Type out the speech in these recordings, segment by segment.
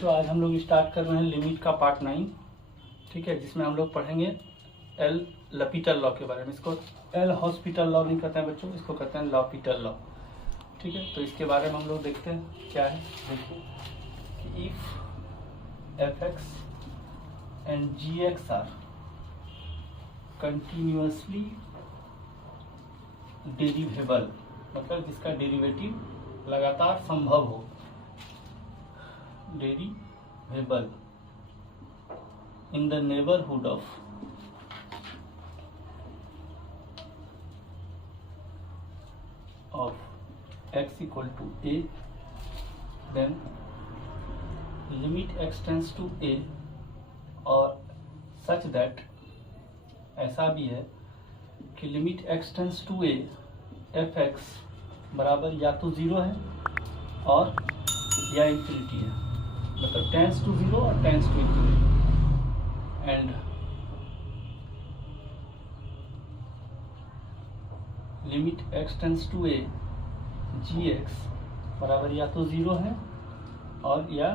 बच्चों आज हम लोग स्टार्ट कर रहे हैं लिमिट का पार्ट 9, ठीक है, जिसमें हम लोग पढ़ेंगे एल लपिटल लॉ के बारे में। इसको एल हॉस्पिटल लॉ नहीं कहते हैं बच्चों, इसको कहते हैं लपिटल लॉ, ठीक है। तो इसके बारे में हम लोग देखते हैं क्या है। देखिए, if f x and g x are continuously derivable, मतलब जिसका डेरिवेटिव लगातार संभव हो, डेरिवेबल in the neighborhood of x equal to a, then limit x tends to a, और such that ऐसा भी है कि limit x tends to a f x बराबर या तो 0 है और या इंफिनिटी है, मतलब टेंस टू 0 और tends to infinity. And limit x tends to a g x बराबर या तो 0 है और या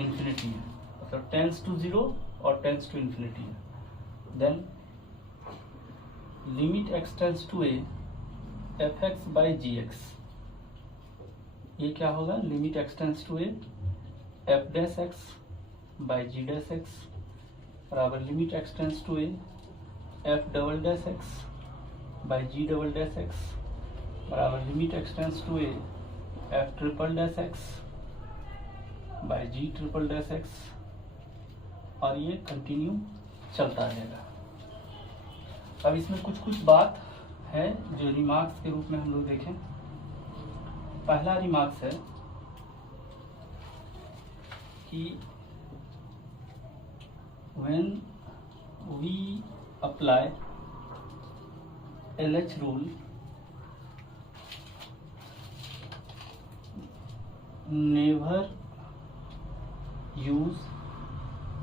इंफिनिटी है, मतलब टेंस टू 0 और टेंस टू इंफिनिटी है। Then limit x tends to a f x by g x, ये क्या होगा, limit x tends to a f dash x by g dash x बराबर limit x tends to a f double dash x by g double dash x बराबर limit x tends to a f triple dash x by g triple dash x, और ये continue चलता रहेगा। अब इसमें कुछ कुछ बात है जो रिमार्क्स के रूप में हम लोग देखें। पहला रिमार्क्स है कि when we apply LH rule, never use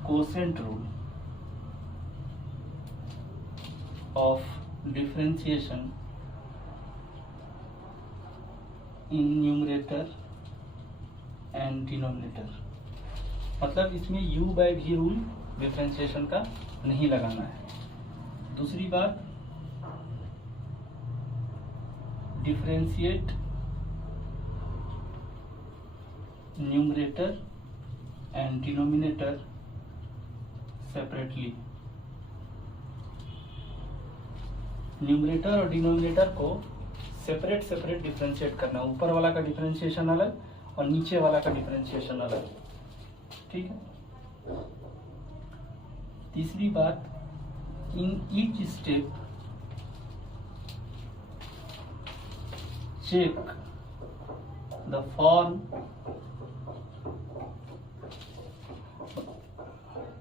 quotient rule of differentiation in numerator and denominator, मतलब इसमें u by v rule differentiation का नहीं लगाना है। दूसरी बात, differentiate numerator and denominator separately. Numerator और डिनोमिनेटर को सेपरेट सेपरेट डिफरेंशिएट करना, ऊपर वाला का डिफरेंशिएशन अलग और नीचे वाला का डिफरेंशिएशन अलग, ठीक है। तीसरी बात, in each step check the form,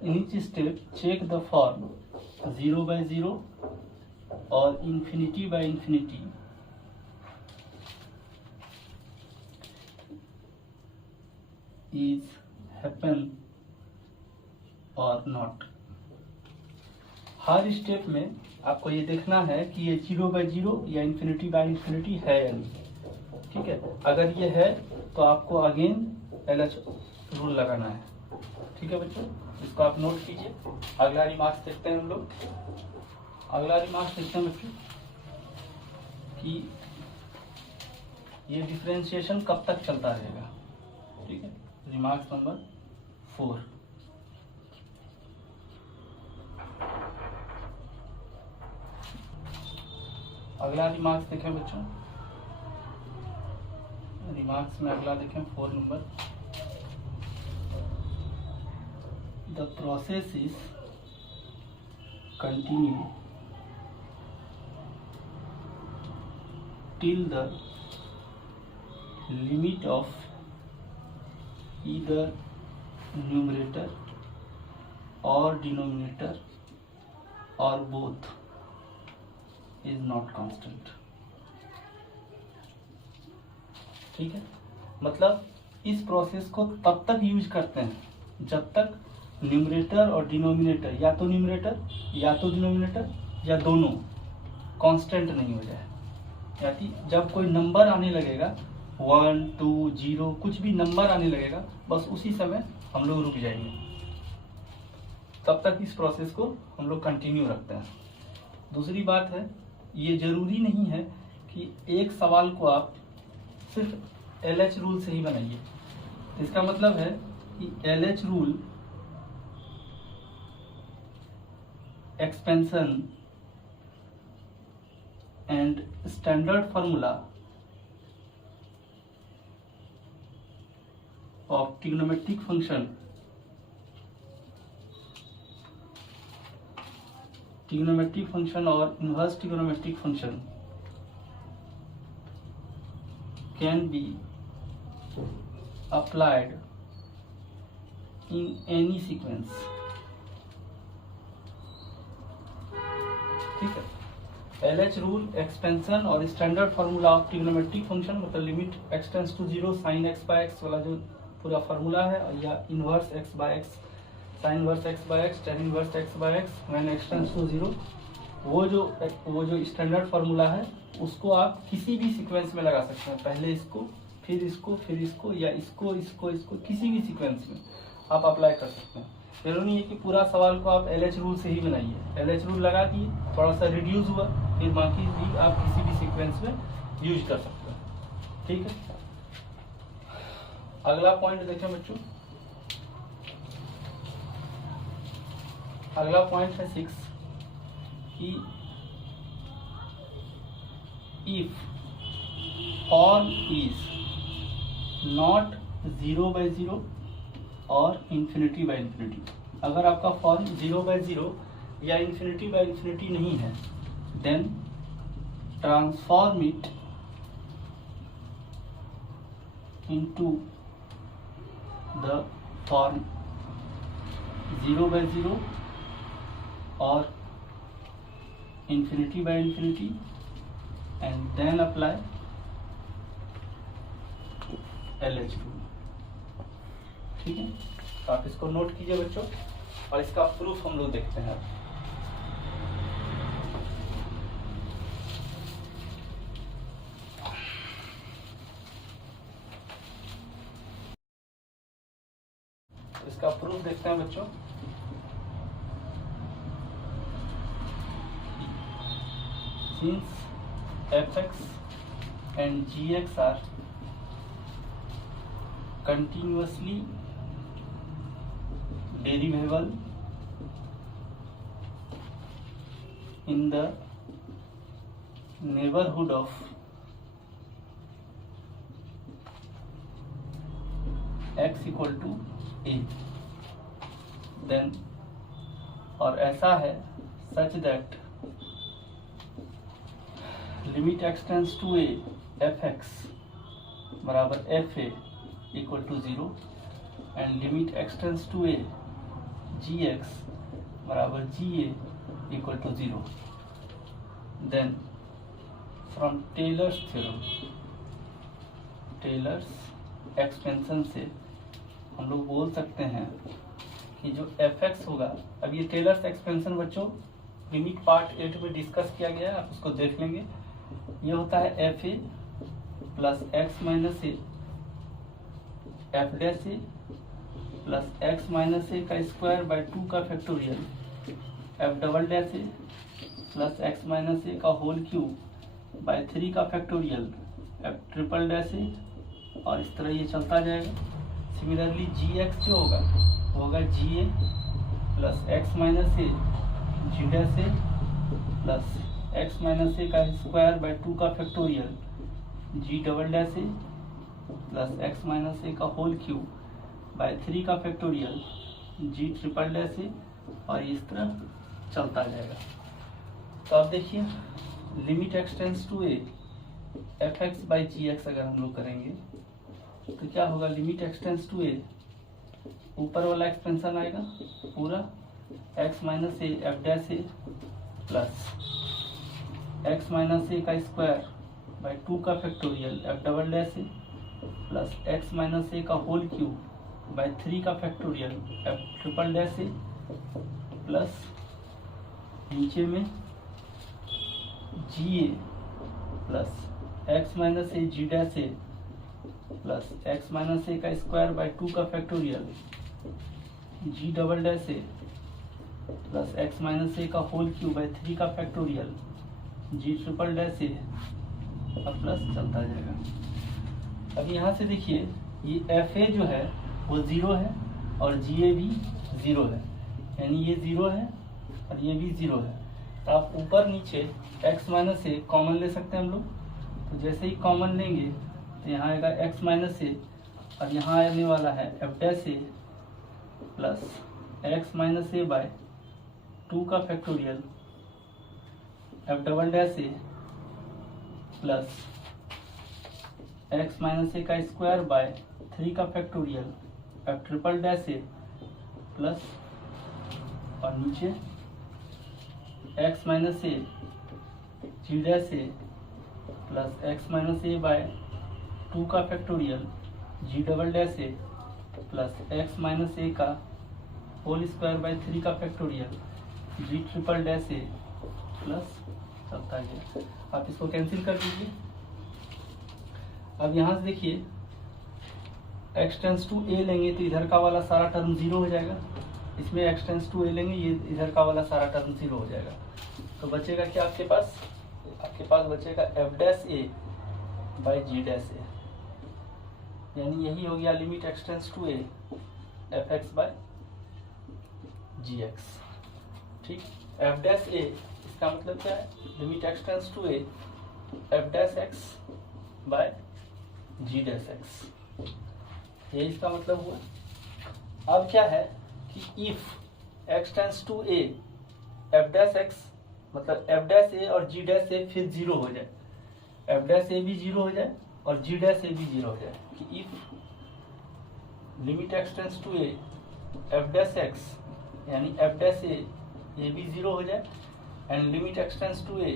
in each step check the form 0 by 0 or infinity by infinity is happen or not. हर स्टेप में आपको ये देखना है कि ये 0 by 0 या इंफिनिटी बाय इंफिनिटी है या नहीं, ठीक है। अगर ये है तो आपको अगेन LH रूल लगाना है, ठीक है बच्चों, इसको आप नोट कीजिए। अगला रिमार्क्स देखते हैं हम लोग। अगला रिमार्क्स देखते हैं बच्चों कि ये डिफरेंशिएशन कब तक चलता रहेगा, ठीक है। रिमार्क्स नंबर 4, अगला रिमार्क्स देखें बच्चों। रिमार्क्स में अगला देखें 4 number, the process is continue till the limit of either numerator or denominator or both is not constant, ठीक है। मतलब इस प्रोसेस को तब तक यूज करते हैं जब तक न्यूमरेटर और डिनोमिनेटर, या तो न्यूमरेटर या तो डिनोमिनेटर या दोनों कांस्टेंट नहीं हो जाए, यानी जब कोई नंबर आने लगेगा 1 2 0 कुछ भी नंबर आने लगेगा, बस उसी समय हम लोग रुक जाएंगे। तब तक इस प्रोसेस को हम लोग कंटिन्यू रखते हैं। दूसरी बात है, ये जरूरी नहीं है कि एक सवाल को आप सिर्फ LH रूल से ही बनाइए। इसका मतलब है कि LH rule, expansion and standard formula of trigonometric function, trigonometric function or inverse trigonometric function can be applied in any sequence। ठीक है, LH रूल, एक्सपेंशन और standard formula of trigonometric function, मतलब limit x tends to 0 sin x by x वाला जो पूरा formula है, या inverse x by x, sine inverse x by x, tan inverse x by x when x tends to 0, वो जो standard formula है उसको आप किसी भी सीक्वेंस में लगा सकते हैं। पहले इसको, फिर इसको, फिर इसको, या इसको इसको इसको, किसी भी सीक्वेंस में आप अप्लाई कर सकते हैं। जरूरी नहीं है कि पूरा सवाल को आप LH रूल से ही बनाइए। LH रूल लगा दिए, थोड़ा सा रिड्यूस हुआ, फिर बाकी भी आप किसी भी सीक्वेंस में यूज कर सकते हैं। ठीक है, अगला पॉइंट देखें बच्चों। अगला पॉइंट है 6 कि इफ फॉर्म इज नॉट 0/0 और इंफिनिटी बाय इंफिनिटी, अगर आपका फॉर्म 0/0 या इंफिनिटी बाय इंफिनिटी नहीं है, then transform it into the form 0/0 or infinity by infinity and then apply LH rule। ठीक है, तो आप इसको नोट कीजिए बच्चों, और इसका प्रूफ हम लोग देखते हैं। तो इसका प्रूफ देखते हैं बच्चों। Since fx and gx are continuously derivable in the neighborhood of x equal to a, then, और ऐसा है such that limit x tends to a fx बराबर fa equal to 0 and limit x tends to a gx बराबर ga equal to 0, then from Taylor's theorem, Taylor's expansion से हम लोग बोल सकते हैं कि जो fx होगा, अब ये टेलर्स एक्सपेंशन बच्चों लिमिट पार्ट 8 में डिस्कस किया गया है, आप उसको देख लेंगे। ये होता है fa plus x minus a f dash a plus x minus a का स्क्वायर बाय 2 का factorial f double dash a plus x minus a का होल क्यूब बाय 3 का factorial f triple dash a, और इस तरह ये चलता जाएगा। सिमिलरली gx जो होगा ga plus x minus a g dash a plus x minus a का स्क्वायर बाय 2 का factorial g double dash a plus x minus a का होल क्यूब बाय 3 का factorial g triple dash a, और इस तरह चलता जाएगा। तो अब देखिए, limit x tends to a fx by gx अगर हम लोग करेंगे तो क्या होगा, limit x tends to a, ऊपर वाला एक्सपेंशन आएगा पूरा x minus a f dash a plus x minus a का स्क्वायर बाय 2 का factorial f double dash a plus x minus a का होल क्यूब बाय 3 का factorial f triple dash a plus नीचे में g a plus x minus a g dash a plus x minus a का square by 2 का factorial g double dash a plus x minus a का whole cube by 3 का factorial g triple dash a और plus चलता जाएगा। अब यहाँ से देखिए ये एफ ए जो है वो 0 है और जी ए भी 0 है, यानी ये 0 है और ये भी 0 है। तो आप ऊपर नीचे x माइनस ए कॉमन ले सकते हैं हम लोग। तो जैसे ही कॉमन लेंगे तो यहाँ आएगा x माइनस ए और यहाँ आने वाला है F dash a plus x minus A bye 2 का factorial f double dash a plus x minus a का स्क्वायर बाय 3 का factorial f triple dash a plus और नीचे x minus a g dash a plus x minus A bye 2 का factorial g double dash a plus x minus a का whole square by 3 का factorial g triple dash a plus चलता है। आप इसको cancel कर दीजिए। अब यहाँ से देखिए x टेंस टू ए लेंगे तो इधर का वाला सारा टर्म 0 हो जाएगा, इसमें x टेंस टू ए लेंगे ये इधर का वाला सारा टर्म 0 हो जाएगा। तो बचेगा क्या आपके पास बचेगा f dash a by g dash a, यानी यही हो गया limit x tends to a f x by g x. ठीक, एफ डैश ए इसका मतलब क्या है, limit x tends to a f dash x by g dash x, ये इसका मतलब हुआ। अब क्या है कि if x tends to a f dash x मतलब एफ डैश ए और जी डैश ए फिर 0 हो जाए, एफ डैश ए भी 0 हो जाए और जी डैश ए भी 0 हो जाए कि if limit x tends to a f dash x यानी एफ डैश ए ये भी 0 हो जाए and limit x tends to a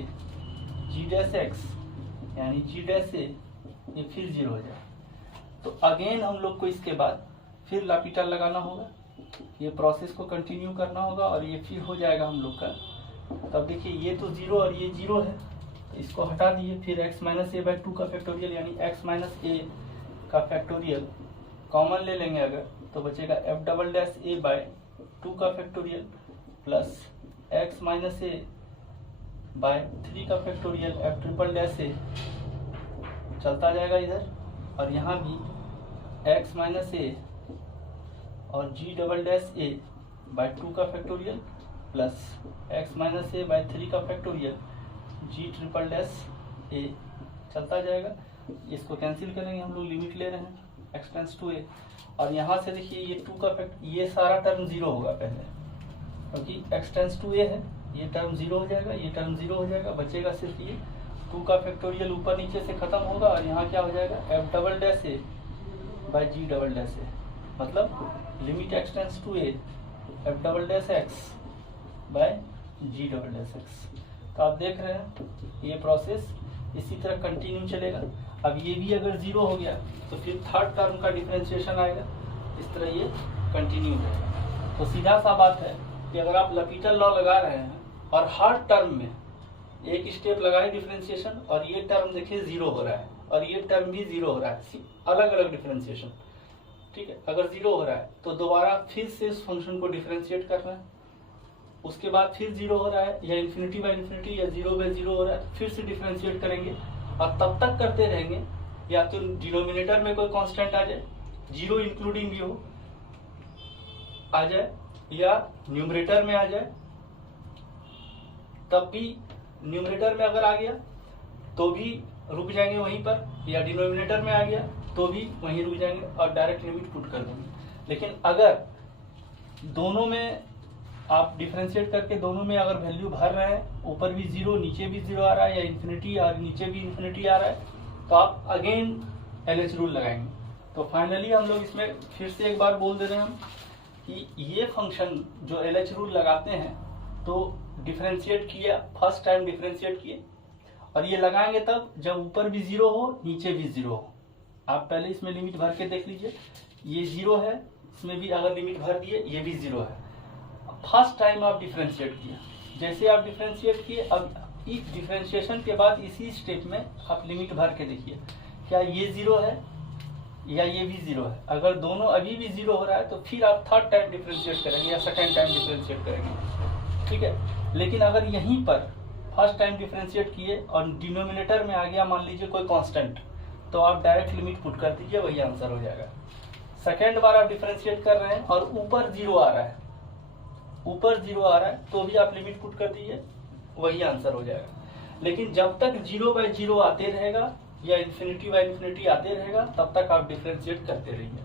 g dash x यानी जी डैश ए ये फिर 0 हो जाए। तो अगेन हम लोग को इसके बाद फिर लापिटल लगाना होगा, ये प्रोसेस को कंटिन्यू करना होगा और ये फिर हो जाएगा हम लोग का। तब देखिए ये तो 0 और ये 0 है, तो इसको हटा दिए। फिर x माइनस ए बाई 2 का फैक्टोरियल यानी x माइनस ए का फैक्टोरियल कॉमन ले लेंगे अगर, तो बचेगा एफ डबल डैश ए बाय 2 का फैक्टोरियल प्लस x माइनस ए बाय 3 का फैक्टोरियल एफ ट्रिपल डैश ए चलता जाएगा इधर, और यहाँ भी x माइनस ए और जी डबल डैश ए बाय 2 का फैक्टोरियल प्लस x माइनस ए बाय 3 का फैक्टोरियल जी ट्रिपल डैश ए चलता जाएगा। इसको कैंसिल करेंगे, हम लोग लिमिट ले रहे हैं x टेंस टू ए, और यहाँ से देखिए ये 2 का फैक्ट ये सारा टर्म 0 होगा पहले, क्योंकि x टेंस टू ए है, ये टर्म 0 हो जाएगा, ये टर्म 0 हो जाएगा, बचेगा सिर्फ ये 2 का फैक्टोरियल ऊपर नीचे से खत्म होगा और यहाँ क्या हो जाएगा f double dash a by g double dash a, मतलब limit x tends to a f double dash x by g double dash x. तो आप देख रहे हैं ये प्रोसेस इसी तरह कंटिन्यू चलेगा। अब ये भी अगर 0 हो गया तो फिर थर्ड टर्म का डिफरेंशिएशन आएगा, इस तरह ये कंटिन्यू रहेगा। तो सीधा सा बात है कि अगर आप लपीटल लॉ लगा रहे हैं और हर टर्म में एक स्टेप लगाए डिफरेंशिएशन और ये टर्म देखिए 0 हो रहा है और ये टर्म भी 0 हो रहा है, अलग अलग डिफरेंशिएशन। ठीक है, अगर 0 हो रहा है तो दोबारा फिर से इस फंक्शन को डिफरेंशिएट करना है, उसके बाद फिर 0 हो रहा है या इन्फिनिटी बाय इन्फिनिटी या 0 बाय 0 हो रहा है तो फिर से डिफरेंशिएट करेंगे और तब तक करते रहेंगे या तो डिनोमिनेटर में कोई कांस्टेंट आ जाए, 0 इंक्लूडिंग भी हो आ जाए, या न्यूमरेटर में आ जाए, तब भी न्यूमरेटर में अगर आ गया तो भी रुक जाएंगे वहीं पर, या डिनोमिनेटर में आ गया तो भी वहीं रुक जाएंगे और डायरेक्ट लिमिट पुट कर देंगे। लेकिन अगर दोनों में आप डिफरेंशिएट करके दोनों में अगर वैल्यू भर रहे हैं, ऊपर भी 0 नीचे भी 0 आ रहा है या इन्फिनिटी और नीचे भी इन्फिनिटी आ रहा है, तो आप अगेन LH रूल लगाएंगे। तो फाइनली हम लोग इसमें फिर से एक बार बोल दे रहे हैं हम कि ये फंक्शन जो LH रूल लगाते हैं तो डिफरेंशिएट किया, फर्स्ट टाइम डिफरेंशिएट किए, और ये लगाएंगे तब जब ऊपर भी 0 हो नीचे भी 0 हो। आप पहले इसमें लिमिट भर के देख लीजिए, ये 0 है, इसमें भी अगर लिमिट भर दिए ये भी 0 है। फर्स्ट टाइम आप डिफरेंशिएट किया, जैसे आप डिफरेंशिएट किए अब इस डिफरेंशिएशन के बाद इसी स्टेप में आप लिमिट भर के देखिए क्या ये 0 है या ये भी जीरो है। अगर दोनों अभी भी जीरो हो रहा है तो फिर आप थर्ड टाइम डिफ्रेंशिएट करेंगे या सेकेंड टाइम डिफ्रेंशिएट करेंगे, ठीक है। लेकिन अगर यहीं पर फर्स्ट टाइम डिफ्रेंशिएट किए और डिनोमिनेटर में आ गया मान लीजिए कोई कांस्टेंट, तो आप डायरेक्ट लिमिट पुट कर दीजिए, वही आंसर हो जाएगा। सेकेंड बार आप डिफ्रेंशिएट कर रहे हैं और ऊपर जीरो आ रहा है, ऊपर जीरो आ रहा है तो भी आप लिमिट पुट कर दीजिए, वही आंसर हो जाएगा। लेकिन जब तक 0/0 आते रहेगा या इन्फिनिटी आते रहेगा तब तक आप डिफ्रेंशिएट करते रहिए,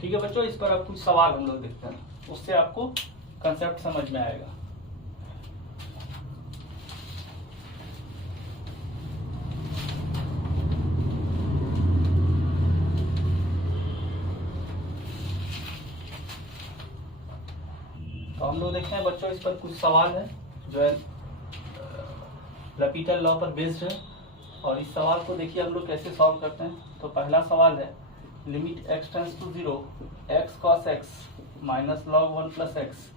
ठीक है बच्चों। इस पर अब कुछ सवाल हम लोग देखते हैं, उससे आपको कंसेप्ट समझ में आएगा। तो हम लोग देखते हैं बच्चों, इस पर कुछ सवाल है जो है लपीटर लॉ पर बेस्ड है, और इस सवाल को देखिए हम लोग कैसे सॉल्व करते हैं। तो पहला सवाल है limit x tends to 0 x cos x minus log 1 plus x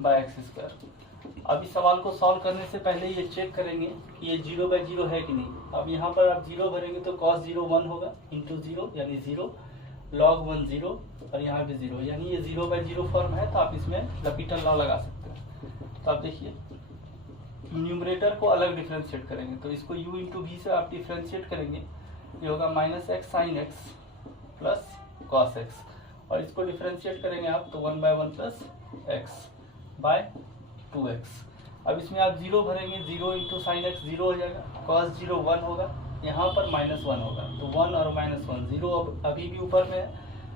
by x square. अब इस सवाल को सॉल्व करने से पहले ये चेक करेंगे कि ये 0/0 है कि नहीं। अब यहाँ पर आप 0 भरेंगे तो cos 0 1 होगा इंटू 0 यानी 0, log 1 0 और यहाँ भी 0, यानी ये 0/0 फॉर्म है। तो आप इसमें लपीटर लॉ लगा सकते हैं। तो आप देखिए न्यूमरेटर को अलग डिफ्रेंशिएट करेंगे, तो इसको u इंटू v से आप डिफ्रेंशिएट करेंगे, ये होगा minus x sine x plus cos x, और इसको डिफ्रेंशिएट करेंगे आप तो 1/1 प्लस एक्स बाय 2x। अब इसमें आप 0 भरेंगे, 0 इंटू साइन एक्स 0 हो जाएगा, कॉस 0 1 होगा, यहाँ पर -1 होगा, तो 1 और -1 0 अब अभी भी ऊपर में है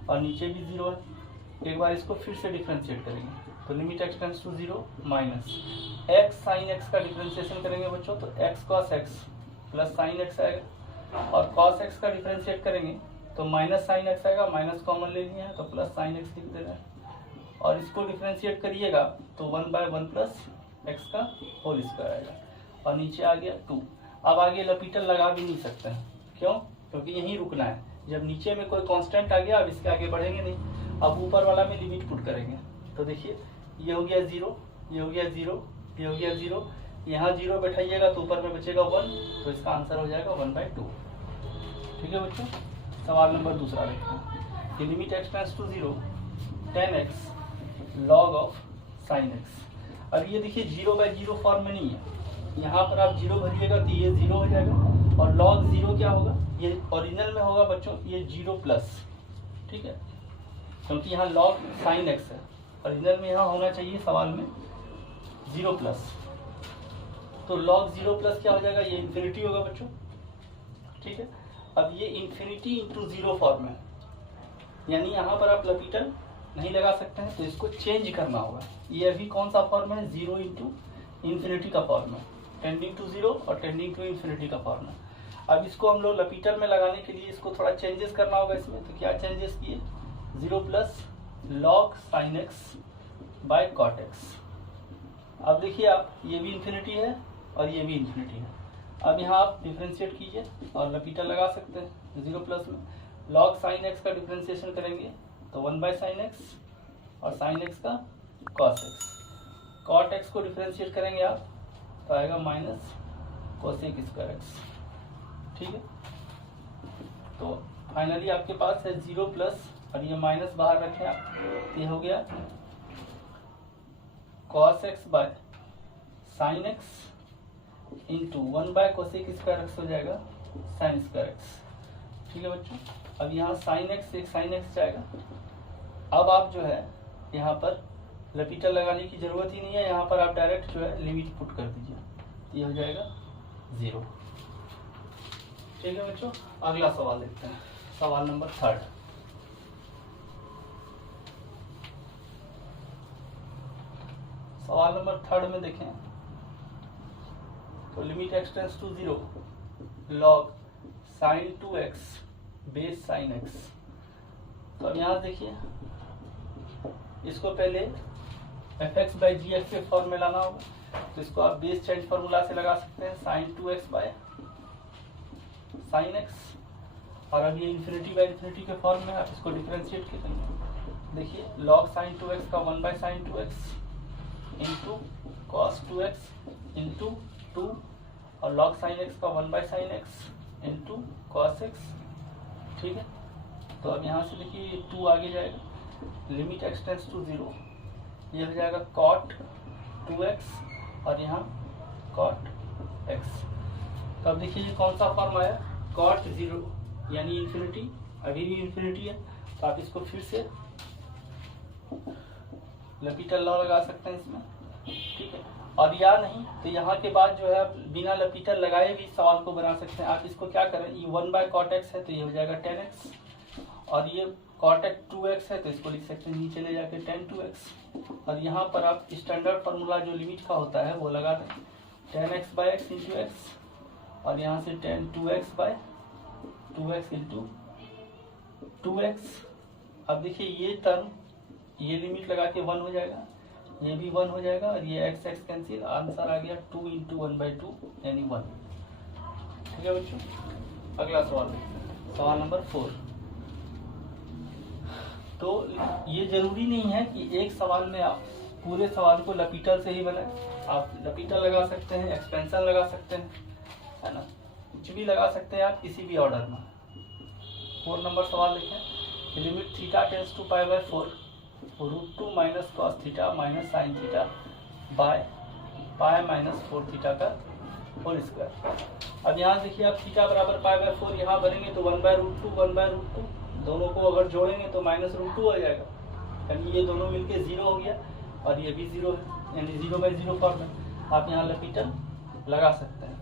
और नीचे भी 0 है। एक बार इसको फिर से डिफ्रेंशिएट करेंगे तो limit x tends to 0 minus x sine x का डिफ्रेंशिएशन करेंगे बच्चों तो x cos x plus sine x आएगा, और cos x का डिफ्रेंशिएट करेंगे तो माइनस साइन x आएगा, माइनस कॉमन ले लिया है तो प्लस साइन x लिख देना है, और इसको डिफ्रेंशिएट करिएगा तो 1/1 प्लस x का होल स्क्वायर आएगा, और नीचे आ गया 2। अब आगे लपीटर लगा भी नहीं सकते हैं, क्यों? क्योंकि यहीं रुकना है। जब नीचे में कोई कांस्टेंट आ गया अब इसके आगे बढ़ेंगे नहीं। अब ऊपर वाला में लिमिट पुट करेंगे, तो देखिए ये हो गया 0, ये हो गया 0, ये हो गया 0, यहाँ 0 बैठाइएगा तो ऊपर में बचेगा 1, तो इसका आंसर हो जाएगा 1/2। ठीक है बच्चों। सवाल नंबर दूसरा देखते हैं। Limit x tends to 0 10x log of sine x। अब ये देखिए 0/0 फॉर्म में नहीं है, यहाँ पर आप 0 भरिएगा तो ये 0 हो जाएगा, और log 0 क्या होगा, ये ओरिजिनल में होगा बच्चों ये 0 प्लस, ठीक है, क्योंकि यहाँ log साइन x है, ओरिजिनल में यहाँ होना चाहिए सवाल में 0 प्लस, तो log 0 प्लस क्या हो जाएगा, ये इन्फिनिटी होगा बच्चों, ठीक है। अब ये इन्फिनिटी इंटू 0 फॉर्म है, यानी यहाँ पर आप लपीटर नहीं लगा सकते हैं, तो इसको चेंज करना होगा। ये अभी कौन सा फॉर्म है, 0 इंटू इन्फिनिटी का फॉर्म है, टेंडिंग टू 0 और टेंडिंग टू इन्फिनिटी का फॉर्म है। अब इसको हम लोग लपीटर में लगाने के लिए इसको थोड़ा चेंजेस करना होगा इसमें, तो क्या चेंजेस किए, 0 plus log sine x by cot x. अब देखिए आप ये भी इन्फिनिटी है और ये भी इन्फिनिटी है। अब यहाँ आप डिफ्रेंशिएट कीजिए और लपीटर लगा सकते हैं 0 प्लस में। log साइन एक्स का डिफ्रेंशिएशन करेंगे तो 1/sin x और साइन एक्स का cos x। cot x को डिफ्रेंशिएट करेंगे आप तो आएगा माइनस कोसेक स्क्वायर एक्स, ठीक है। तो फाइनली आपके पास है 0 प्लस, और ये माइनस बाहर रखें आप, ये हो गया cos x by sine x into 1/कोसेक स्क्वायर एक्स हो जाएगा साइन स्क्वायर एक्स, ठीक है बच्चों। अब यहाँ साइन एक्स एक साइन एक्स जाएगा। अब आप जो है यहाँ पर लपीटर लगाने की जरूरत ही नहीं है, यहाँ पर आप डायरेक्ट जो है लिमिट पुट कर दीजिए, ये हो जाएगा 0, ठीक है बच्चों। अगला सवाल देखते हैं, सवाल नंबर 3। सवाल नंबर 3 में देखें तो limit x tends to 0 log sine 2x base sine x। तो अब यहाँ देखिए इसको पहले fx/gx के फॉर्म में लाना होगा, तो इसको आप बेस चेंज फॉर्मूला से लगा सकते हैं, sign 2x by sine x, और अब ये इन्फिनिटी बाय इन्फिनिटी के फॉर्म में आप इसको डिफरेंशिएट करेंगे। देखिए log साइन 2x का 1/sin 2x into cos 2x into 2, और log साइन x का 1/sin x into cos x, ठीक है। तो अब यहाँ से देखिए 2 आगे जाएगा, लिमिट एक्स टेंड्स टू 0, ये हो जाएगा cot 2x और यहाँ cot x। तो अब देखिए ये कौन सा फॉर्म आया, cot 0 यानी इन्फिनिटी, अभी भी इन्फिनिटी है, तो आप इसको फिर से लपीटर लॉ लगा सकते हैं इसमें, ठीक है। और या नहीं तो यहाँ के बाद जो है आप बिना लपीटर लगाए भी सवाल को बना सकते हैं। आप इसको क्या करें, ये 1/cot x है तो ये हो जाएगा 10x, और ये cot 2x है तो इसको लिख सकते हैं नीचे ले जाके 10 2x, और यहाँ पर आप स्टैंडर्ड फार्मूला जो लिमिट का होता है वो लगा दें 10x/x इंटू एक्स, और यहाँ से 10 2x/2x इंटू 2x। अब देखिए ये टर्म, ये लिमिट लगा के 1 हो जाएगा, ये भी 1 हो जाएगा, और ये x कैंसिल, आंसर आ गया 2 इंटू 1/2 यानी 1। ठीक है बच्चों, अगला सवाल, सवाल नंबर 4। तो ये जरूरी नहीं है कि एक सवाल में आप पूरे सवाल को लपीटर से ही बनाए, आप लपीटर लगा सकते हैं, एक्सपेंशन लगा सकते हैं, है ना, कुछ भी लगा सकते हैं आप किसी भी ऑर्डर में। 4 नंबर सवाल लिखें, limit theta tends to π/4 √2 minus cos theta minus sine theta by pi minus 4 theta का होल स्क्वायर। अब यहाँ देखिए आप थीटा बराबर π/4 यहाँ बनेंगे तो 1/√2 1/√2, दोनों को अगर जोड़ेंगे तो -√2 हो जाएगा, यानी ये दोनों मिलके 0 हो गया, और ये भी 0 है, यानी 0/0 फॉर्म है। आप यहाँ लपीटर लगा सकते हैं।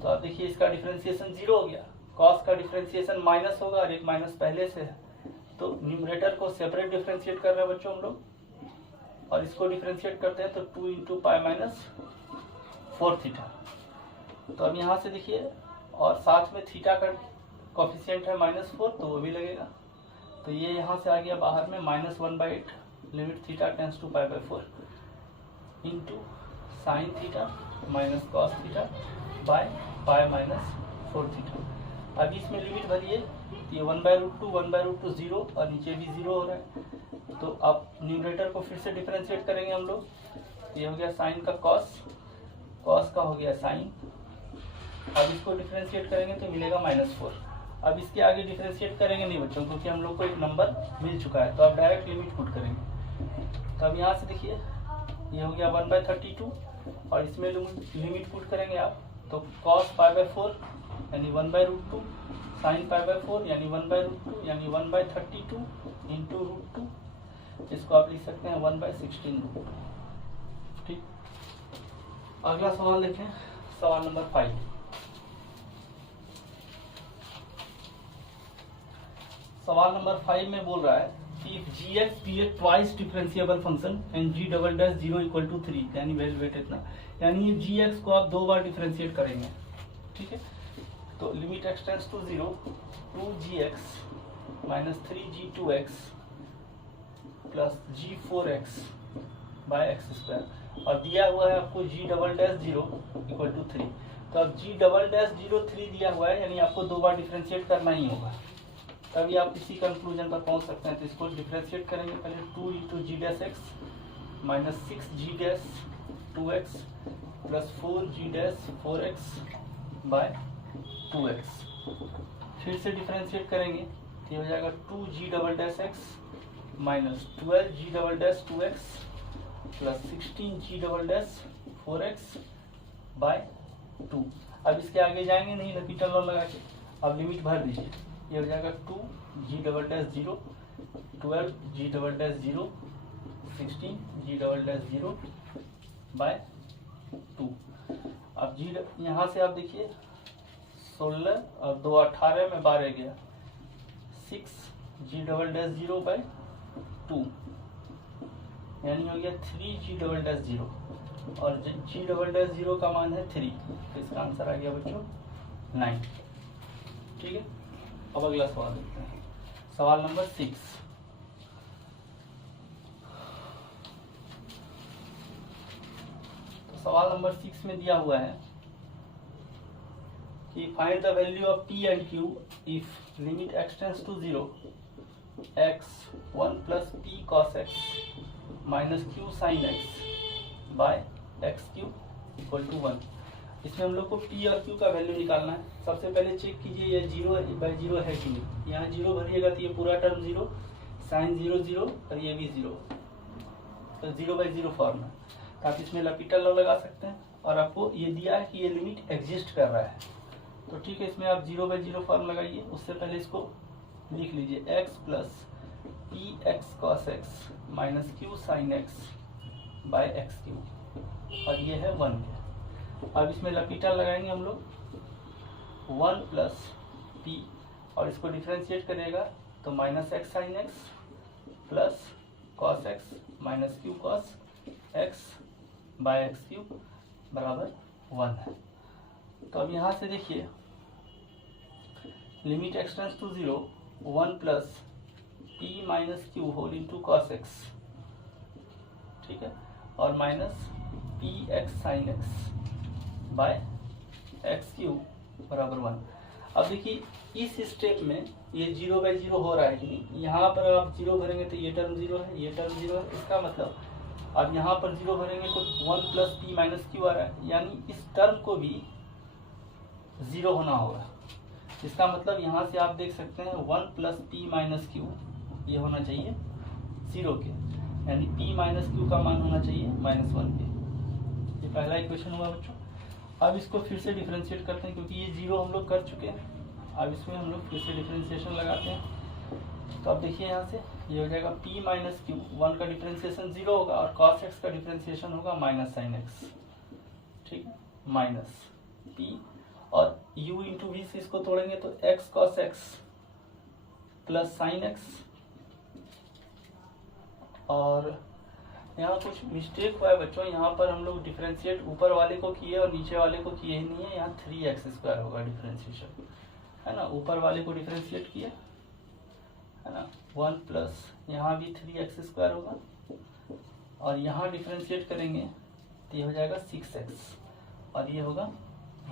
तो आप देखिए इसका डिफरेंशिएशन 0 हो गया, कॉस का डिफरेंशिएशन माइनस होगा और एक माइनस पहले से है, तो न्यूमरेटर को सेपरेट डिफरेंशिएट कर रहे हैं बच्चों हम लोग, और इसको डिफरेंशिएट करते हैं तो 2 इंटू पाई माइनस 4 थीटा। तो अब यहाँ से देखिए, और साथ में थीटा का कोफिशिएंट है -4 तो वो भी लगेगा, तो ये यहाँ से आ गया बाहर में -1/8 limit theta tends to π/4 into sine theta minus cos theta by pi minus 4 theta. अब इसमें लिमिट भरिए, ये 1/√2 1/√2 0 और नीचे भी 0 हो रहा है, तो अब न्यूमरेटर को फिर से डिफरेंशिएट करेंगे हम लोग, ये हो गया साइन का कॉस, कॉस का हो गया साइन, अब इसको डिफरेंशिएट करेंगे तो मिलेगा -4। अब इसके आगे डिफरेंशिएट करेंगे नहीं बच्चों, क्योंकि हम लोग को एक नंबर मिल चुका है, तो अब डायरेक्ट लिमिट पुट करेंगे। तो अब यहाँ से देखिए ये हो गया 1/32, और इसमें लिमिट पुट करेंगे आप, तो cos π/4 यानी 1/√2 साइन π/4 यानी 1/√2 यानी 1/32 इंटू √2, इसको आप लिख सकते हैं 1/16। ठीक, अगला सवाल देखें, सवाल नंबर 5। सवाल नंबर 5 में बोल रहा है कि if gx be a twice differentiable function and g double dash 0 equal to 3, यानी वैल्यूएट इतना, यानी ये gx को आप 2 बार डिफरेंशिएट करेंगे, ठीक है। तो limit x tends to 0 2gx minus 3g2x plus g4x by x square, और दिया हुआ है आपको g double dash 0 equal to 3। तो अब g डबल डैश 0 3 दिया हुआ है, यानी आपको 2 बार डिफरेंशिएट करना ही होगा, तभी आप इसी कंक्लूजन पर पहुंच सकते हैं। तो इसको डिफरेंशिएट करेंगे, पहले 2 into g dash x minus 6g dash 2x plus 4g dash 4x by 2x, फिर से डिफरेंशिएट करेंगे तो ये हो जाएगा 2g double dash x minus 12g double dash 2x plus 16g double dash 4x by 2। अब इसके आगे जाएंगे नहीं, लपीटर लॉ लगा के, अब लिमिट भर दीजिए, ये हो जाएगा 2g double dash 0 12g double dash 0 16g double dash 0 बाय 2। अब जी यहाँ से आप देखिए 16 और 2 18 में 12 गया, 6g डबल डैश 0 बाय 2 यानी हो गया 3g डबल डैश 0, और g डबल डैश 0 का मान है 3, तो इसका आंसर आ गया बच्चों 9। ठीक है, अब अगला सवाल देखते हैं, सवाल नंबर 6। तो सवाल नंबर 6 में दिया हुआ है कि find the value of p and q if limit x tends to 0 x 1 plus p cos x minus q sin x by x cube equal to 1। इसमें हम लोग को पी और क्यू का वैल्यू निकालना है। सबसे पहले चेक कीजिए ये 0/0 है कि नहीं। यहाँ 0 भरिएगा तो ये पूरा टर्म 0, साइन 0 0 और ये भी 0, तो 0/0 फॉर्म है। तो आप इसमें लपीटर लॉ लगा सकते हैं और आपको ये दिया है कि ये लिमिट एग्जिस्ट कर रहा है। तो ठीक है, इसमें आप 0/0 फॉर्म लगाइए। उससे पहले इसको लिख लीजिए x plus p x cos x minus q sine x by x cube, और ये है 1 के। अब इसमें लपीटर लगाएंगे हम लोग 1 प्लस पी, और इसको डिफ्रेंशिएट करिएगा तो minus x sine x plus cos x minus q cos x by x cube बराबर 1 है। तो अब यहाँ से देखिए limit x tends to 0, 1 plus p minus q whole into cos x, ठीक है, और minus p x sine x by x cube बराबर 1। अब देखिए इस स्टेप में ये 0/0 हो रहा है कि नहीं। यहाँ पर आप 0 भरेंगे तो ये टर्म 0 है, ये टर्म 0 है, इसका मतलब अब यहाँ पर 0 भरेंगे तो 1 प्लस पी माइनस क्यू आ रहा है, यानी इस टर्म को भी 0 होना होगा। इसका मतलब यहाँ से आप देख सकते हैं 1 प्लस पी माइनस क्यू ये होना चाहिए 0 के, यानी p माइनस क्यू का मान होना चाहिए -1 के। ये पहला इक्वेशन हुआ बच्चों। अब इसको फिर से डिफरेंशिएट करते हैं क्योंकि ये 0 हम लोग कर चुके हैं। अब इसमें हम लोग फिर से डिफरेंशिएशन लगाते हैं। तो अब देखिए यहाँ से ये हो जाएगा p माइनस क्यू, 1 का डिफरेंशिएशन 0 होगा और cos x का डिफरेंशिएशन होगा माइनस साइन x, ठीक है, माइनस p, और u इंटू वी से इसको तोड़ेंगे तो x cos x plus sine x, और यहाँ कुछ मिस्टेक हुआ है बच्चों। यहाँ पर हम लोग डिफरेंशिएट ऊपर वाले को किए और नीचे वाले को किए ही नहीं है। यहाँ 3x² होगा डिफरेंशिएशन, है ना। ऊपर वाले को डिफरेंशिएट किया, है ना, 1 प्लस यहाँ भी 3x² होगा, और यहाँ डिफरेंशिएट करेंगे तो ये हो जाएगा 6x, और ये होगा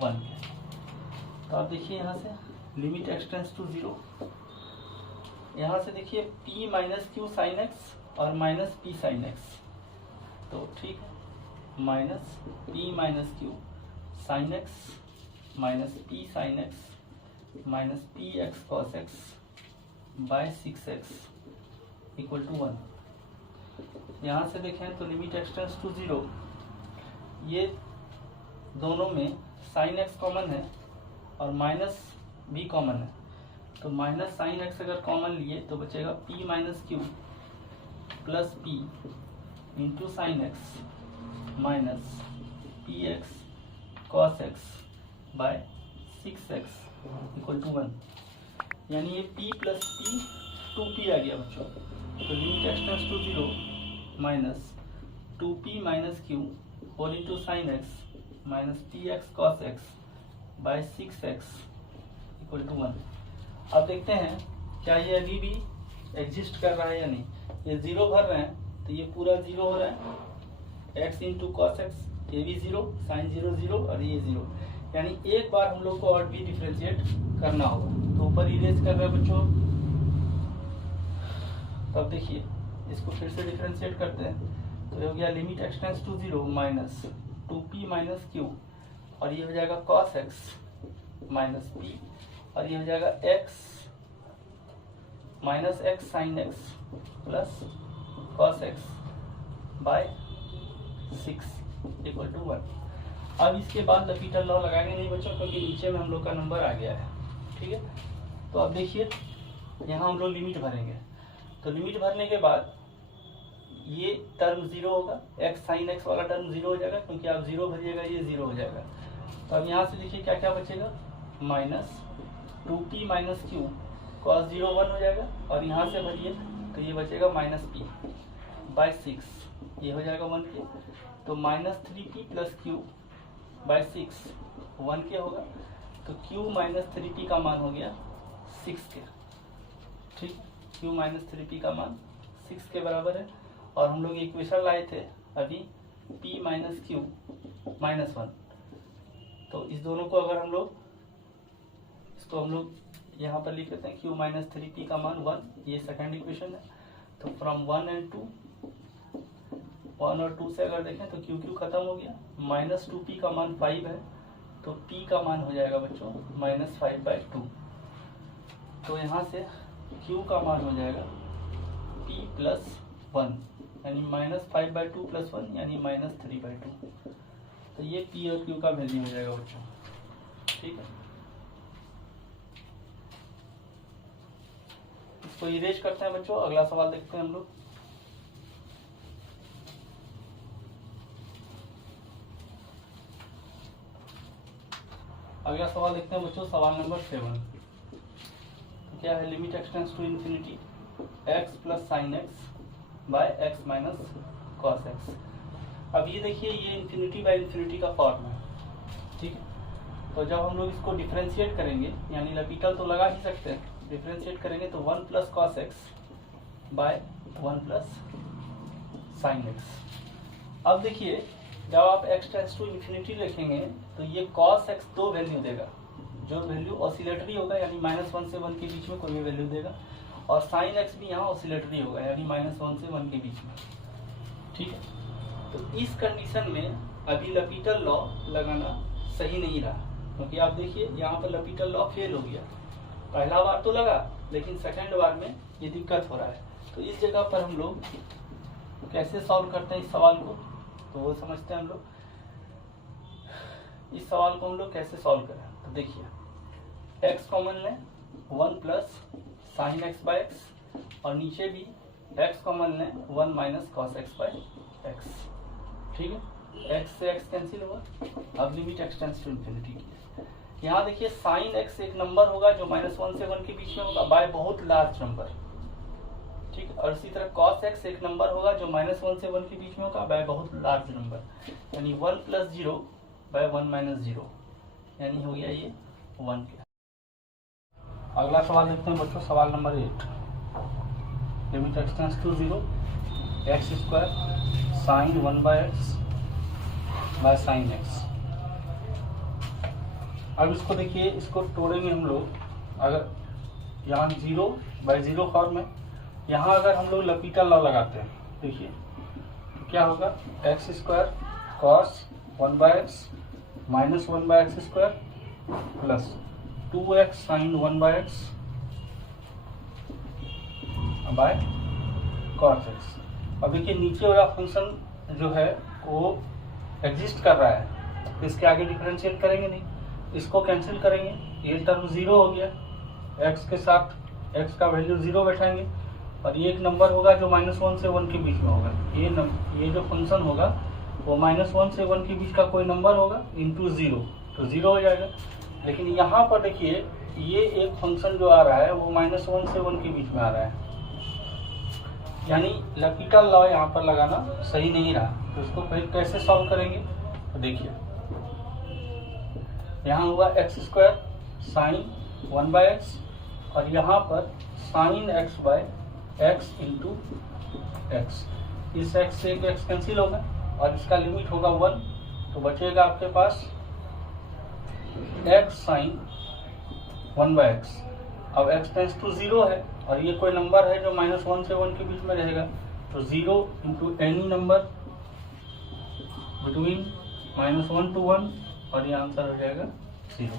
1 के। तो आप देखिए यहाँ से लिमिट x टेंड्स टू 0, यहाँ से देखिए p minus q sine x और माइनस पी साइन एक्स, तो ठीक है, minus p minus q sine x minus p sine x minus p x cos x by 6x equal to 1। यहाँ से देखें तो लिमिट एक्स टेंड्स टू 0, ये दोनों में साइन एक्स कॉमन है और माइनस भी कॉमन है, तो माइनस साइन एक्स अगर कॉमन लिए तो बचेगा p minus q plus p into sine x minus p x cos x by 6x equal to 1, यानी ये p प्लस पी 2p आ गया बच्चों। तो limit x tends to 0 minus 2p minus q whole into sine x minus p x cos x by 6x equal to 1। अब देखते हैं क्या ये अभी भी एग्जिस्ट कर रहा है या नहीं। ये 0 भर रहे हैं तो ये पूरा 0 हो रहा है, x इंटू कॉस एक्स ये भी 0, साइन 0 0 और ये 0, यानी एक बार हम लोग को और भी डिफरेंशिएट करना होगा। तो ऊपर इरेज कर रहे हैं बच्चों। तब देखिए इसको फिर से डिफरेंशिएट करते हैं तो ये हो गया limit x tends to 0 minus 2p minus q, और ये हो जाएगा कॉस एक्स माइनस p, और ये हो जाएगा x minus x sine x plus cos x by 6 equal to 1। अब इसके बाद लपीटर लॉ लगाएंगे नहीं बच्चों, क्योंकि नीचे में हम लोग का नंबर आ गया है, ठीक है। तो अब देखिए यहाँ हम लोग लिमिट भरेंगे, तो लिमिट भरने के बाद ये टर्म 0 होगा, एक्स साइन एक्स वाला टर्म 0 हो जाएगा, क्योंकि आप 0 भरिएगा ये 0 हो जाएगा। तो अब यहाँ से देखिए क्या क्या बचेगा, minus 2p minus q cos 0 1 हो जाएगा, और यहाँ से भरिए तो ये बचेगा माइनस p बाय 6, ये हो जाएगा 1 के। तो minus 3p plus Q by 6 1 के होगा, तो q माइनस 3p का मान हो गया 6 के, ठीक। q माइनस 3p का मान 6 के बराबर है। और हम लोग इक्वेशन लाए थे अभी p माइनस क्यू माइनस 1, तो इस दोनों को अगर हम लोग इसको हम लोग यहाँ पर लिख लेते हैं q माइनस 3p का मान 1, ये सेकेंड इक्वेशन है। तो फ्रॉम 1 एंड 2, 1 और 2 से अगर देखें तो q खत्म हो गया, माइनस 2p का मान 5 है, तो p का मान हो जाएगा बच्चों -5/2। तो यहाँ से q का मान हो जाएगा p + 1 यानी -5/2 + 1 यानी -3/2। तो ये p और q का वैल्यू हो जाएगा बच्चों। ठीक है, इसको इरेज करते हैं बच्चों। अगला सवाल देखते हैं हम लोग। अगला सवाल देखते हैं बच्चों, सवाल नंबर 7। तो क्या है, limit x tends to infinity x + sin x by x - cos x। अब ये देखिए, ये इन्फिनिटी बाय इन्फिनिटी का फॉर्म है। ठीक है, तो जब हम लोग इसको डिफरेंशिएट करेंगे, यानी लपीटल तो लगा ही सकते हैं, डिफरेंशिएट करेंगे तो 1 + cos x bye 1 + sin x। अब देखिए, जब आप x टेंड्स टू इन्फिनिटी लिखेंगे तो ये cos x दो वैल्यू देगा, जो वैल्यू ऑसिलेटरी होगा, यानी -1 से 1 के बीच में कोई भी वैल्यू देगा, और sin x भी यहाँ ऑसिलेटरी होगा, यानी -1 से 1 के बीच में। ठीक है, तो इस कंडीशन में अभी लपीटल लॉ लगाना सही नहीं रहा, क्योंकि आप देखिए यहाँ पर लपीटल लॉ फेल हो गया। पहला बार तो लगा, लेकिन सेकेंड बार में ये दिक्कत हो रहा है। तो इस जगह पर हम लोग कैसे सॉल्व करते हैं इस सवाल को, तो वो समझते हैं हम लोग। इस सवाल को हम लोग कैसे सॉल्व करें, तो देखिए, x कॉमन लें, 1 + sin x/x, और नीचे भी x कॉमन लें, 1 - cos x/x। ठीक है, x से x कैंसिल हुआ। अब लिमिट एक्सटेंड्स टू इन्फिनिटी की, यहाँ देखिए sin x एक नंबर होगा जो -1 से 1 के बीच में होगा बाय बहुत लार्ज नंबर। ठीक है, और इसी तरह cos x एक नंबर होगा जो -1 से 1 के बीच में होगा बाय बहुत लार्ज नंबर, यानी 1 + 0 बाय 1 - 0, यानी हो गया ये 1 के। अगला सवाल देखते हैं बच्चों, सवाल number 8। Limit x tends to 0 x² sin 1/x by sin x। अब इसको देखिए, इसको तोड़ेंगे हम लोग। अगर यहाँ 0/0 फॉर्म में, यहाँ अगर हम लोग लपीटल लॉ लगाते हैं, देखिए तो क्या होगा, x² cos 1/x - 1/x² plus 2x sin 1/x by cos x। अब देखिए, नीचे वाला फंक्शन जो है वो एग्जिस्ट कर रहा है, तो इसके आगे डिफरेंशिएट करेंगे नहीं, इसको कैंसिल करेंगे, ये टर्म 0 हो गया। x के साथ x का वैल्यू 0 बैठाएंगे, और ये एक नंबर होगा जो -1 से 1 के बीच में होगा। ये जो फंक्शन होगा वो -1 से 1 के बीच का कोई नंबर होगा इंटू 0, तो 0 हो जाएगा। लेकिन यहाँ पर देखिए, ये एक फंक्शन जो आ रहा है वो -1 से 1 के बीच में आ रहा है, यानी लपीटल लॉ यहाँ पर लगाना सही नहीं रहा। तो इसको फिर कैसे सॉल्व करेंगे, तो देखिए, यहाँ हुआ x² sin 1/x, और यहाँ पर sin x/x इंटू x। इस x से एक x कैंसिल होगा, और इसका लिमिट होगा 1, तो बचेगा आपके पास x sin 1/x। अब x टेंड्स टू 0 है, और ये कोई नंबर है जो -1 से 1 के बीच में रहेगा, तो 0 into any number between -1 to 1, और ये आंसर हो जाएगा 0।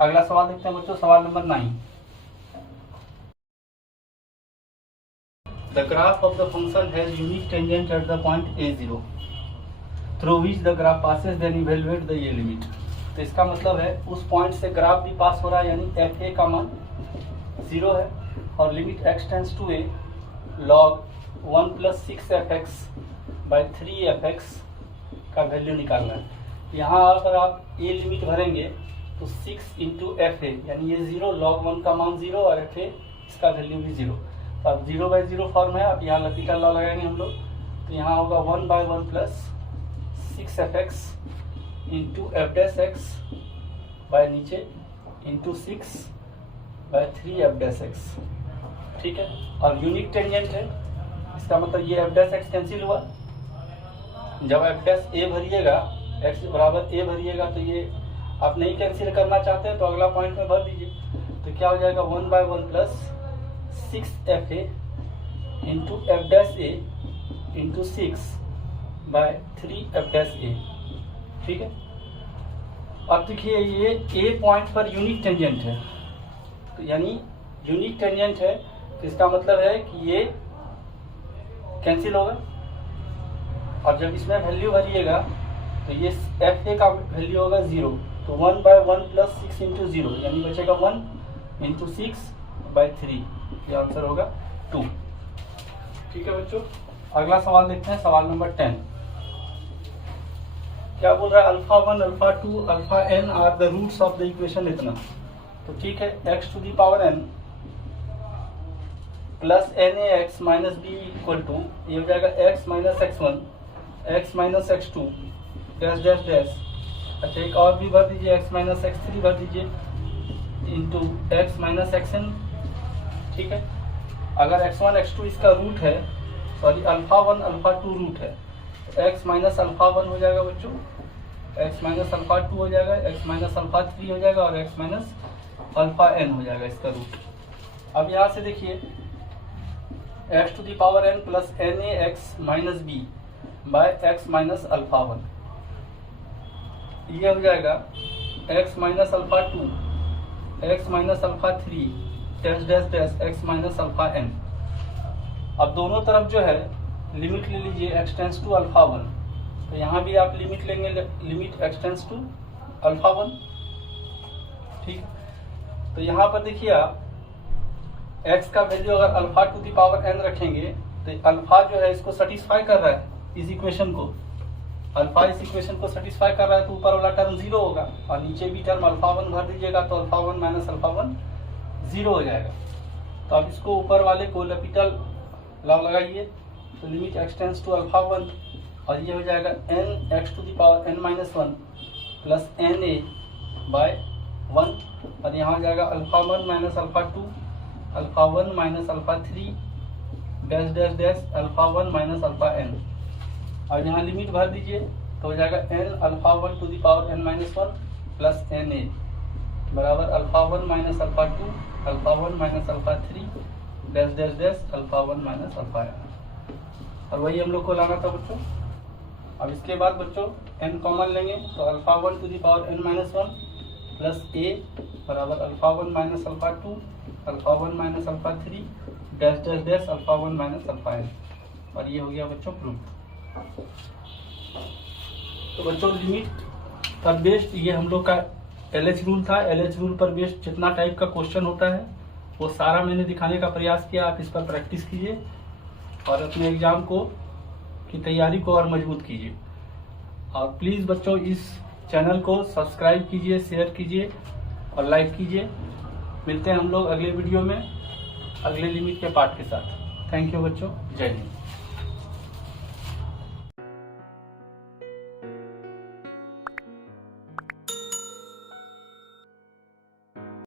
अगला सवाल देखते हैं बच्चों, सवाल number 9। The graph of the function has unique tangent at the point a0 through which the graph passes, then evaluate the a limit। तो इसका मतलब है उस पॉइंट से ग्राफ भी पास हो रहा है, यानी fa का मान 0 है, और limit x tends to a log 1 + 6fx by 3fx का वैल्यू निकालना है। यहाँ अगर आप a लिमिट भरेंगे तो 6 इंटू fa, यानी ये 0, log 1 का मान 0 और fa इसका वैल्यू भी 0। तो अब 0/0 फॉर्म है, अब यहाँ लपीटल लॉ लगाएंगे हम लोग, तो यहाँ होगा 1/1 + 6fx इंटू f' बाय नीचे इंटू 6/3f'। ठीक है, और यूनिक टेंजेंट है, इसका मतलब ये f' कैंसिल हुआ। जब f' भरिएगा, x बराबर a भरिएगा, तो ये आप नहीं कैंसिल करना चाहते हैं तो अगला पॉइंट में भर दीजिए, तो क्या हो जाएगा 1/1 + 6fa into f' into 6/3f'। ठीक है। अब देखिए ये ए पॉइंट पर यूनिक टेंजेंट है, तो यानी यूनिक टेंजेंट है तो इसका मतलब है कि ये कैंसिल होगा, और जब इसमें वैल्यू भरिएगा तो ये एफ ए का वैल्यू होगा 0, तो 1/1 + 6 × 0 यानी बचेगा 1 × 6/3, ये आंसर होगा 2। ठीक है बच्चों, अगला सवाल देखते हैं, सवाल नंबर 10। क्या बोल रहा है, α1, α2, αn are the roots of the equation इतना। तो ठीक है, x⁴n plus nax minus b equal to, ये हो जाएगा x minus x1 x minus x2 dash dash dash. अच्छा एक और भी भर दीजिए, x माइनस x3 भर दीजिए इंटू x माइनस xn। ठीक है, अगर x1 x2 इसका रूट है, सॉरी α1 α2 रूट है, तो x माइनस α1 हो जाएगा बच्चों, x माइनस α2 हो जाएगा, x माइनस α3 हो जाएगा और x माइनस αn हो जाएगा इसका रूट। अब यहाँ से देखिए x⁴n plus nax minus b by x minus α1, ये हो जाएगा x minus α2 x minus α3 dash dash dash x minus αn। अब दोनों तरफ जो है लिमिट ले लीजिए x टेंस टू α1, तो यहाँ भी आप लिमिट लेंगे, लिमिट x टेंस टू α1। ठीक, तो यहाँ पर देखिए आप x का वैल्यू अगर α⁴n रखेंगे तो अल्फा जो है इसको सेटिस्फाई कर रहा है, इस इक्वेशन को, अल्फा इस इक्वेशन को सेटिस्फाई कर रहा है, तो ऊपर वाला टर्म 0 होगा और नीचे भी टर्म α1 भर दीजिएगा तो α1 माइनस α1 0 हो जाएगा। तो अब इसको ऊपर वाले को लपिटल लॉ लगाइए, तो लिमिट x टेंस टू α1 और ये हो जाएगा nx⁴n माइनस 1 प्लस na/1 और यहाँ हो जाएगा α1 minus α2 α1 minus α3 dash dash dash α1 minus αn, और यहाँ लिमिट भर दीजिए तो हो जाएगा n⁴n माइनस 1 प्लस na बराबर α1 minus α2 α1 minus α3 dash dash dash α1 minus αn, और वही हम लोग को लाना था बच्चों। अब इसके बाद बच्चों n कॉमन लेंगे तो α1⁴n माइनस 1 प्लस a बराबर α1 minus α2 α1 minus α3 dash dash dash α1 minus αn, और ये हो गया बच्चों प्रूफ। तो बच्चों लिमिट पर बेस्ड ये हम लोग का LH रूल था। LH रूल पर बेस्ड जितना टाइप का क्वेश्चन होता है वो सारा मैंने दिखाने का प्रयास किया, आप इस पर प्रैक्टिस कीजिए और अपने एग्जाम को की तैयारी को और मजबूत कीजिए। और प्लीज़ बच्चों इस चैनल को सब्सक्राइब कीजिए, शेयर कीजिए और लाइक कीजिए। मिलते हैं हम लोग अगले वीडियो में अगले लिमिट के पार्ट के साथ। थैंक यू बच्चों, जय हिंद।